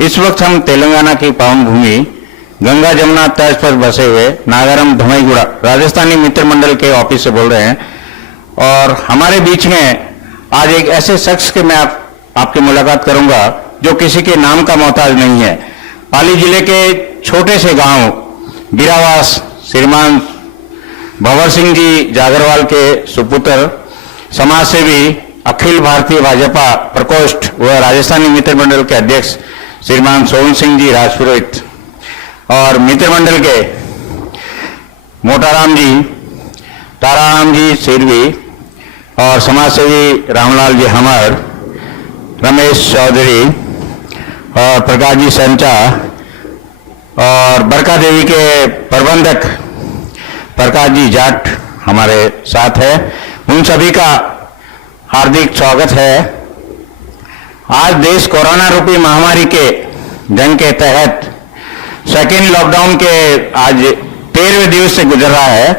इस वक्त हम तेलंगाना की पावन भूमि गंगा जमुना तर्ज पर बसे हुए नागारम धमईगुड़ा राजस्थानी मित्र मंडल के ऑफिस से बोल रहे हैं और हमारे बीच में आज एक ऐसे शख्स के मैं आपकी मुलाकात करूंगा जो किसी के नाम का मोहताज नहीं है। पाली जिले के छोटे से गांव बिरावास श्रीमान भंवर सिंह जी जागरवाल के सुपुत्र समाजसेवी अखिल भारतीय भाजपा प्रकोष्ठ व राजस्थानी मित्र मंडल के अध्यक्ष श्रीमान सोहन सिंह जी राजपुरोहित और मित्र मंडल के मोटाराम जी ताराराम जी सिरवी और समाजसेवी रामलाल जी हमर, रमेश चौधरी और प्रकाश जी संचा और बरका देवी के प्रबंधक प्रकाश जी जाट हमारे साथ है। उन सभी का हार्दिक स्वागत है। आज देश कोरोना रूपी महामारी के जंग के तहत सेकेंड लॉकडाउन के आज 13वें दिवस से गुजर रहा है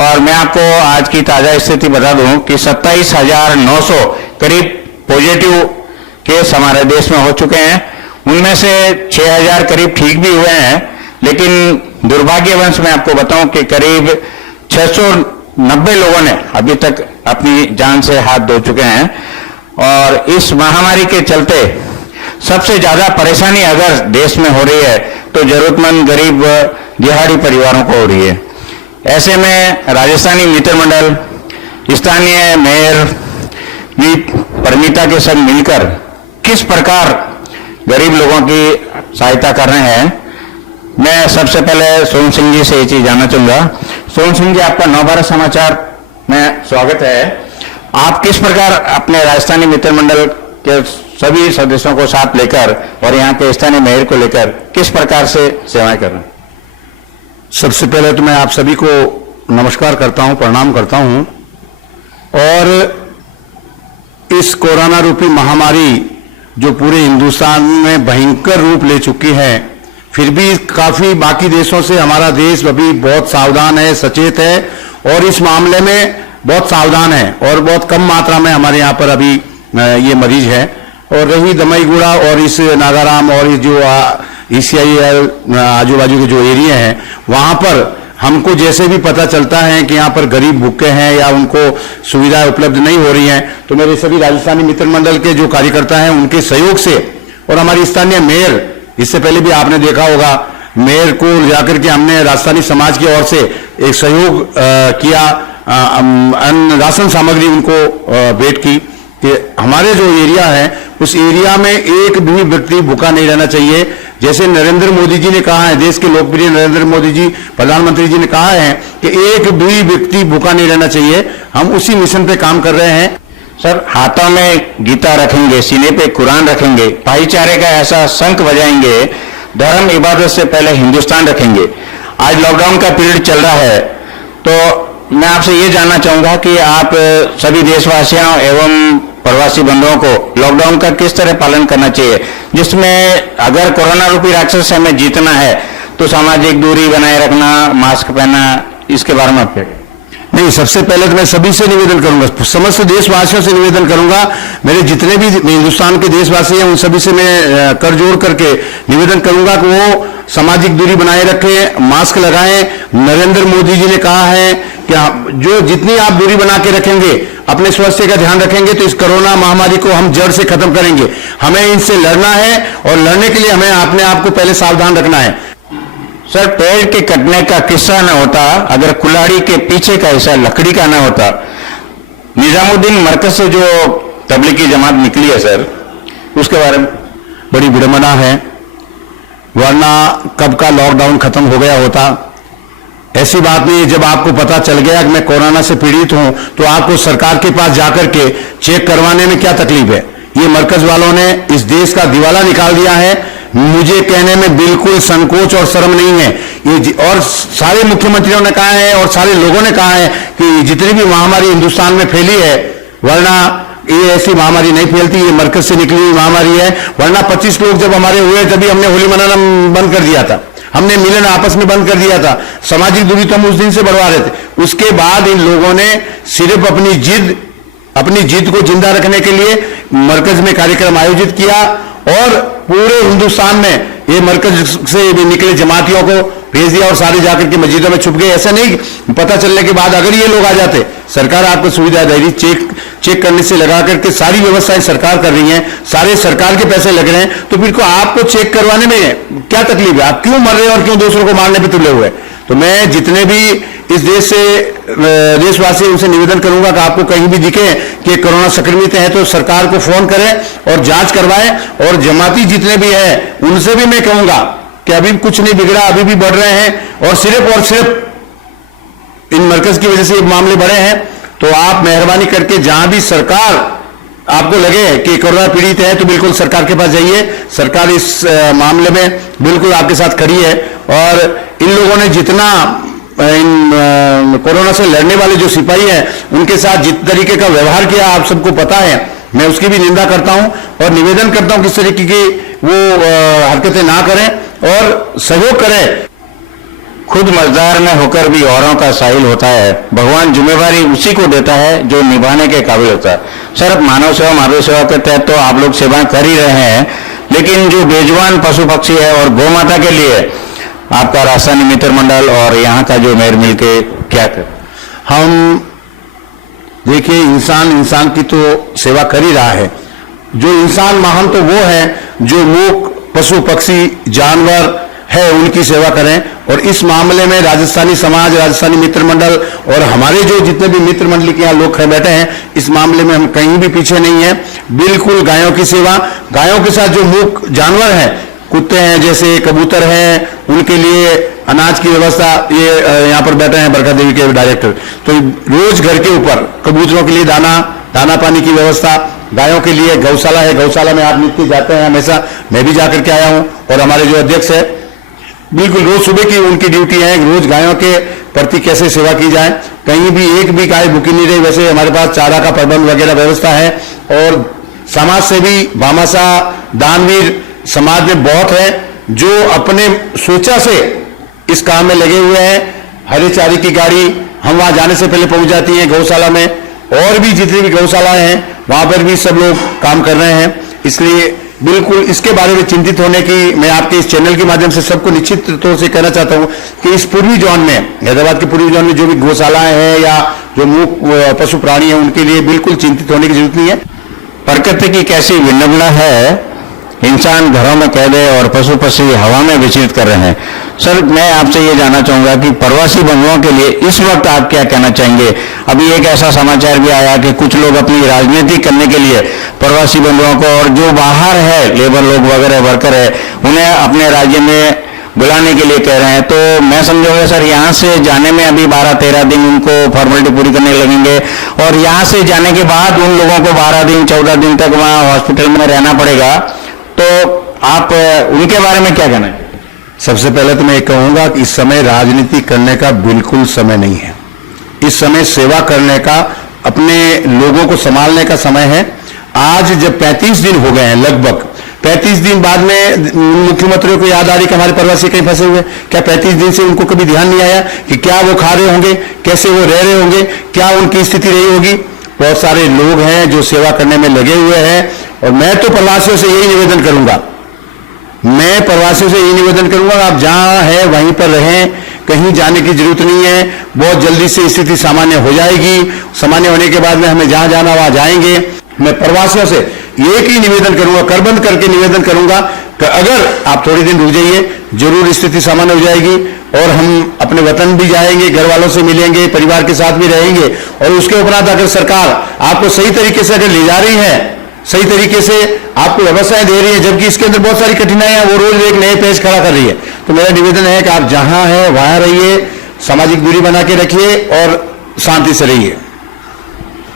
और मैं आपको आज की ताजा स्थिति बता दूं कि 27,900 करीब पॉजिटिव केस हमारे देश में हो चुके हैं। उनमें से 6,000 करीब ठीक भी हुए हैं, लेकिन दुर्भाग्यवश मैं आपको बताऊं कि करीब 690 लोगों ने अभी तक अपनी जान से हाथ धो चुके हैं। और इस महामारी के चलते सबसे ज्यादा परेशानी अगर देश में हो रही है तो जरूरतमंद गरीब दिहाड़ी परिवारों को हो रही है। ऐसे में राजस्थानी मित्र मंडल स्थानीय मेयर परमिता के सब मिलकर किस प्रकार गरीब लोगों की सहायता कर रहे हैं, मैं सबसे पहले सोहन सिंह जी से ये चीज जानना चाहूंगा। सोहन सिंह जी, आपका नवभारत समाचार में स्वागत है। आप किस प्रकार अपने राजस्थानी मित्र मंडल के सभी सदस्यों को साथ लेकर और यहाँ के स्थानीय मेयर को लेकर किस प्रकार से सेवाएं कर रहे हैं? सबसे पहले तो मैं आप सभी को नमस्कार करता हूं, प्रणाम करता हूं। और इस कोरोना रूपी महामारी जो पूरे हिंदुस्तान में भयंकर रूप ले चुकी है, फिर भी काफी बाकी देशों से हमारा देश अभी बहुत सावधान है, सचेत है और इस मामले में बहुत सावधान है और बहुत कम मात्रा में हमारे यहाँ पर अभी ये मरीज है। और रही धमईगुड़ा और इस नागाराम और इस जो ECIL आजू बाजू के जो एरिया हैं, वहां पर हमको जैसे भी पता चलता है कि यहाँ पर गरीब भूखे हैं या उनको सुविधाएं उपलब्ध नहीं हो रही हैं, तो मेरे सभी राजस्थानी मित्र मंडल के जो कार्यकर्ता हैं उनके सहयोग से और हमारी स्थानीय मेयर, इससे पहले भी आपने देखा होगा, मेयर को जाकर के हमने राजस्थानी समाज की ओर से एक सहयोग किया, राशन सामग्री उनको भेंट की कि हमारे जो एरिया है उस एरिया में एक भी व्यक्ति भूखा नहीं रहना चाहिए। जैसे नरेंद्र मोदी जी ने कहा है, देश के लोकप्रिय नरेंद्र मोदी जी प्रधानमंत्री जी ने कहा है कि एक भी व्यक्ति भूखा नहीं रहना चाहिए, हम उसी मिशन पे काम कर रहे हैं। सर, हाथों में गीता रखेंगे, सीने पे कुरान रखेंगे, भाईचारे का ऐसा शंख बजाएंगे, धर्म इबादत से पहले हिंदुस्तान रखेंगे। आज लॉकडाउन का पीरियड चल रहा है, तो मैं आपसे ये जानना चाहूंगा कि आप सभी देशवासियों एवं प्रवासी बंधुओं को लॉकडाउन का किस तरह पालन करना चाहिए, जिसमें अगर कोरोना रूपी राक्षस से हमें जीतना है तो सामाजिक दूरी बनाए रखना, मास्क पहनना, इसके बारे में आप क्या? नहीं, सबसे पहले तो मैं सभी से निवेदन करूंगा, समस्त देशवासियों से निवेदन करूंगा, मेरे जितने भी हिंदुस्तान के देशवासी हैं उन सभी से मैं कर जोड़ करके निवेदन करूंगा कि वो सामाजिक दूरी बनाए रखें, मास्क लगाएं। नरेंद्र मोदी जी ने कहा है कि जो जितनी आप दूरी बना के रखेंगे, अपने स्वास्थ्य का ध्यान रखेंगे, तो इस कोरोना महामारी को हम जड़ से खत्म करेंगे। हमें इनसे लड़ना है और लड़ने के लिए हमें अपने आप को पहले सावधान रखना है। सर, पेड़ के कटने का किस्सा न होता अगर कुल्हाड़ी के पीछे का हिस्सा लकड़ी का न होता। निजामुद्दीन मरकज से जो तबलीगी जमात निकली है सर, उसके बारे में बड़ी विडंबना है, वरना कब का लॉकडाउन खत्म हो गया होता। ऐसी बात नहीं, जब आपको पता चल गया कि मैं कोरोना से पीड़ित हूं तो आपको सरकार के पास जाकर के चेक करवाने में क्या तकलीफ है? ये मरकज वालों ने इस देश का दिवाला निकाल दिया है। मुझे कहने में बिल्कुल संकोच और शर्म नहीं है। ये और सारे मुख्यमंत्रियों ने कहा है और सारे लोगों ने कहा है कि जितनी भी महामारी हिंदुस्तान में फैली है, वरना ये ऐसी महामारी नहीं फैलती, ये मरकज से निकली हुई महामारी है। वरना 25 लोग जब हमारे हुए तभी हमने होली मनाना बंद कर दिया था, हमने मिलन आपस में बंद कर दिया था, सामाजिक दूरी तो हम उस दिन से बढ़वा रहे थे। उसके बाद इन लोगों ने सिर्फ अपनी जिद को जिंदा रखने के लिए मरकज में कार्यक्रम आयोजित किया और पूरे हिंदुस्तान में ये मरकज से भी निकले जमातियों को भेज दिया और सारे जाकर के मस्जिदों में छुप गए। ऐसा नहीं, पता चलने के बाद अगर ये लोग आ जाते, सरकार आपको सुविधा दे रही, चेक करने से लगा करके सारी व्यवस्थाएं सरकार कर रही हैं, सारे सरकार के पैसे लग रहे हैं, तो फिर को आपको चेक करवाने में क्या तकलीफ है? आप क्यों मर रहे हैं और क्यों दूसरों को मारने पर तुले हुए? तो मैं जितने भी इस देश से देशवासी उनसे निवेदन करूंगा कि आपको कहीं भी दिखे कि कोरोना संक्रमित है तो सरकार को फोन करें और जांच करवाएं। और जमाती जितने भी हैं उनसे भी मैं कहूंगा कि अभी कुछ नहीं बिगड़ा, अभी भी बढ़ रहे हैं और सिर्फ इन मरकज की वजह से ये मामले बढ़े हैं। तो आप मेहरबानी करके जहां भी सरकार आपको लगे कि कोरोना पीड़ित है तो बिल्कुल सरकार के पास जाइए। सरकार इस मामले में बिल्कुल आपके साथ खड़ी है और इन लोगों ने जितना इन कोरोना से लड़ने वाले जो सिपाही हैं उनके साथ जिस तरीके का व्यवहार किया आप सबको पता है, मैं उसकी भी निंदा करता हूं और निवेदन करता हूं किस तरीके की वो हरकतें ना करें और सहयोग करें। खुद मजदार में होकर भी औरों का साहिल होता है। भगवान जिम्मेवारी उसी को देता है जो निभाने के काबिल होता है। सर, मानव सेवा माधव सेवा के तहत तो आप लोग सेवाएं कर ही रहे हैं, लेकिन जो बेजुबान पशु पक्षी है और गौ माता के लिए आपका राजस्थानी मित्र मंडल और यहाँ का जो मेयर मिलके क्या कर? हम देखिए, इंसान की तो सेवा कर ही रहा है। जो इंसान महान तो वो है जो मूक पशु पक्षी जानवर है उनकी सेवा करें। और इस मामले में राजस्थानी समाज, राजस्थानी मित्र मंडल और हमारे जो जितने भी मित्र मंडल के यहाँ लोग बैठे हैं, इस मामले में हम कहीं भी पीछे नहीं है। बिल्कुल गायों की सेवा, गायों के साथ जो मूक जानवर हैं, कुत्ते हैं, जैसे कबूतर हैं, उनके लिए अनाज की व्यवस्था, ये यहाँ पर बैठे हैं बरखा देवी के डायरेक्टर, तो रोज घर के ऊपर कबूतरों के लिए दाना पानी की व्यवस्था, गायों के लिए गौशाला है, गौशाला में आप नित्य जाते हैं, हमेशा मैं भी जाकर के आया हूं। और हमारे जो अध्यक्ष है, बिल्कुल रोज सुबह की उनकी ड्यूटी है, रोज गायों के प्रति कैसे सेवा की जाए। कहीं भी एक भी गाय भूखी नहीं रही। वैसे हमारे पास चारा का प्रबंध वगैरह व्यवस्था है और समाज सेवी भामाशाह दानवीर समाज में बहुत है जो अपने सोचा से इस काम में लगे हुए हैं। हरे चारे की गाड़ी हम वहां जाने से पहले पहुंच जाती है गौशाला में, और भी जितनी भी गौशालाएं हैं वहां पर भी सब लोग काम कर रहे हैं। इसलिए बिल्कुल इसके बारे में चिंतित होने की मैं आपके इस चैनल के माध्यम से सबको निश्चित तौर से कहना चाहता हूं कि इस पूर्वी जोन में, हैदराबाद के पूर्वी जोन में जो भी गौशालाएं हैं या जो मूक पशु प्राणी है, उनके लिए बिल्कुल चिंतित होने की जरूरत नहीं है। प्रकृति की कैसी विडंबना है, इंसान घरों में कैद है और पशु पक्षी हवा में विचरित कर रहे हैं। सर, मैं आपसे ये जानना चाहूंगा कि प्रवासी बंधुओं के लिए इस वक्त आप क्या कहना चाहेंगे? अभी एक ऐसा समाचार भी आया कि कुछ लोग अपनी राजनीति करने के लिए प्रवासी बंधुओं को, और जो बाहर है लेबर लोग वगैरह वर्कर है, उन्हें अपने राज्य में बुलाने के लिए कह रहे हैं। तो मैं समझूंगा सर, यहाँ से जाने में अभी 12-13 दिन उनको फॉर्मेलिटी पूरी करने लगेंगे और यहाँ से जाने के बाद उन लोगों को 12 दिन 14 दिन तक वहाँ हॉस्पिटल में रहना पड़ेगा। तो आप उनके बारे में क्या कहना है? सबसे पहले तो मैं कहूंगा कि इस समय राजनीति करने का बिल्कुल समय नहीं है। इस समय सेवा करने का, अपने लोगों को संभालने का समय है। आज जब 35 दिन हो गए हैं, लगभग 35 दिन बाद में मुख्यमंत्रियों को याद आ रही कि हमारे प्रवासी कहीं फंसे हुए। क्या 35 दिन से उनको कभी ध्यान नहीं आया कि क्या वो खा रहे होंगे, कैसे वो रह रहे होंगे, क्या उनकी स्थिति रही होगी? बहुत सारे लोग हैं जो सेवा करने में लगे हुए हैं और मैं तो प्रवासियों से यही निवेदन करूंगा, आप जहां है वहीं पर रहें, कहीं जाने की जरूरत नहीं है। बहुत जल्दी से स्थिति सामान्य हो जाएगी। सामान्य होने के बाद में हमें जहां जाना वहां जाएंगे। मैं प्रवासियों से एक ही निवेदन करूंगा, करबंद करके निवेदन करूंगा कि अगर आप थोड़े दिन रुक जाइए, जरूर स्थिति सामान्य हो जाएगी और हम अपने वतन भी जाएंगे, घर वालों से मिलेंगे, परिवार के साथ भी रहेंगे। और उसके उपरांत अगर सरकार आपको सही तरीके से अगर ले जा रही है, सही तरीके से आपको व्यवस्थाएं दे रही है, जबकि इसके अंदर बहुत सारी कठिनाइयां वो रोज एक नए पेज खड़ा कर रही है, तो मेरा निवेदन है कि आप जहां हैं वहां रहिए, सामाजिक दूरी बना के रखिए और शांति से रहिए।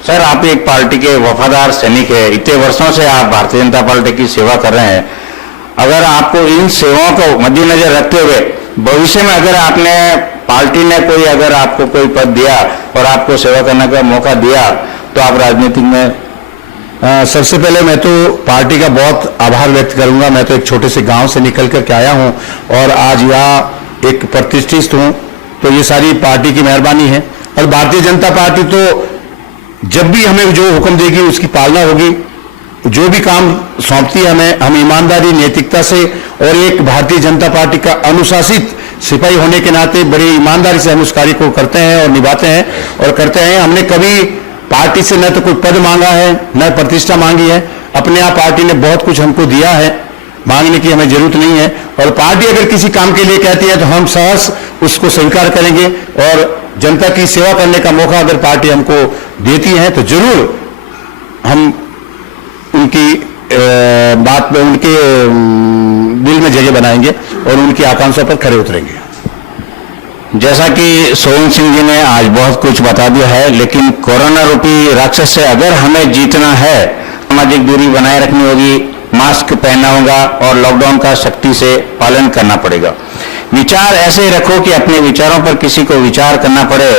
सर, आप एक पार्टी के वफादार सैनिक है, इतने वर्षों से आप भारतीय जनता पार्टी की सेवा कर रहे हैं। अगर आपको इन सेवाओं को मद्देनजर रखते हुए भविष्य में अगर आपने पार्टी ने कोई अगर आपको कोई पद दिया और आपको सेवा करने का मौका दिया तो आप राजनीति में? सबसे पहले मैं तो पार्टी का बहुत आभार व्यक्त करूंगा। मैं तो एक छोटे से गांव से निकल करके आया हूं और आज यहाँ एक प्रतिष्ठित हूं, तो ये सारी पार्टी की मेहरबानी है। और भारतीय जनता पार्टी तो जब भी हमें जो हुक्म देगी उसकी पालना होगी। जो भी काम सौंपती है हमें, हम ईमानदारी, नैतिकता से और एक भारतीय जनता पार्टी का अनुशासित सिपाही होने के नाते बड़ी ईमानदारी से हम उस कार्य को करते हैं और निभाते हैं और करते हैं। हमने कभी पार्टी से न तो कोई पद मांगा है, न प्रतिष्ठा मांगी है। अपने आप पार्टी ने बहुत कुछ हमको दिया है, मांगने की हमें जरूरत नहीं है। और पार्टी अगर किसी काम के लिए कहती है तो हम सहर्ष उसको स्वीकार करेंगे और जनता की सेवा करने का मौका अगर पार्टी हमको देती है तो जरूर हम उनकी बात में, उनके दिल में जगह बनाएंगे और उनकी आकांक्षा पर खरे उतरेंगे। जैसा कि सोहन सिंह जी ने आज बहुत कुछ बता दिया है, लेकिन कोरोना रूपी राक्षस से अगर हमें जीतना है, सामाजिक दूरी बनाए रखनी होगी, मास्क पहनना होगा और लॉकडाउन का सख्ती से पालन करना पड़ेगा। विचार ऐसे ही रखो कि अपने विचारों पर किसी को विचार करना पड़े।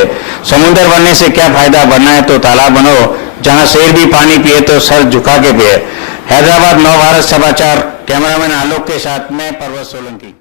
समुद्र बनने से क्या फायदा, बनना है तो तालाब बनो, जहां शेर भी पानी पिए तो सर झुका के पिए। हैदराबाद नव भारत समाचार, कैमरामैन आलोक के साथ मैं पर्वत सोलंकी।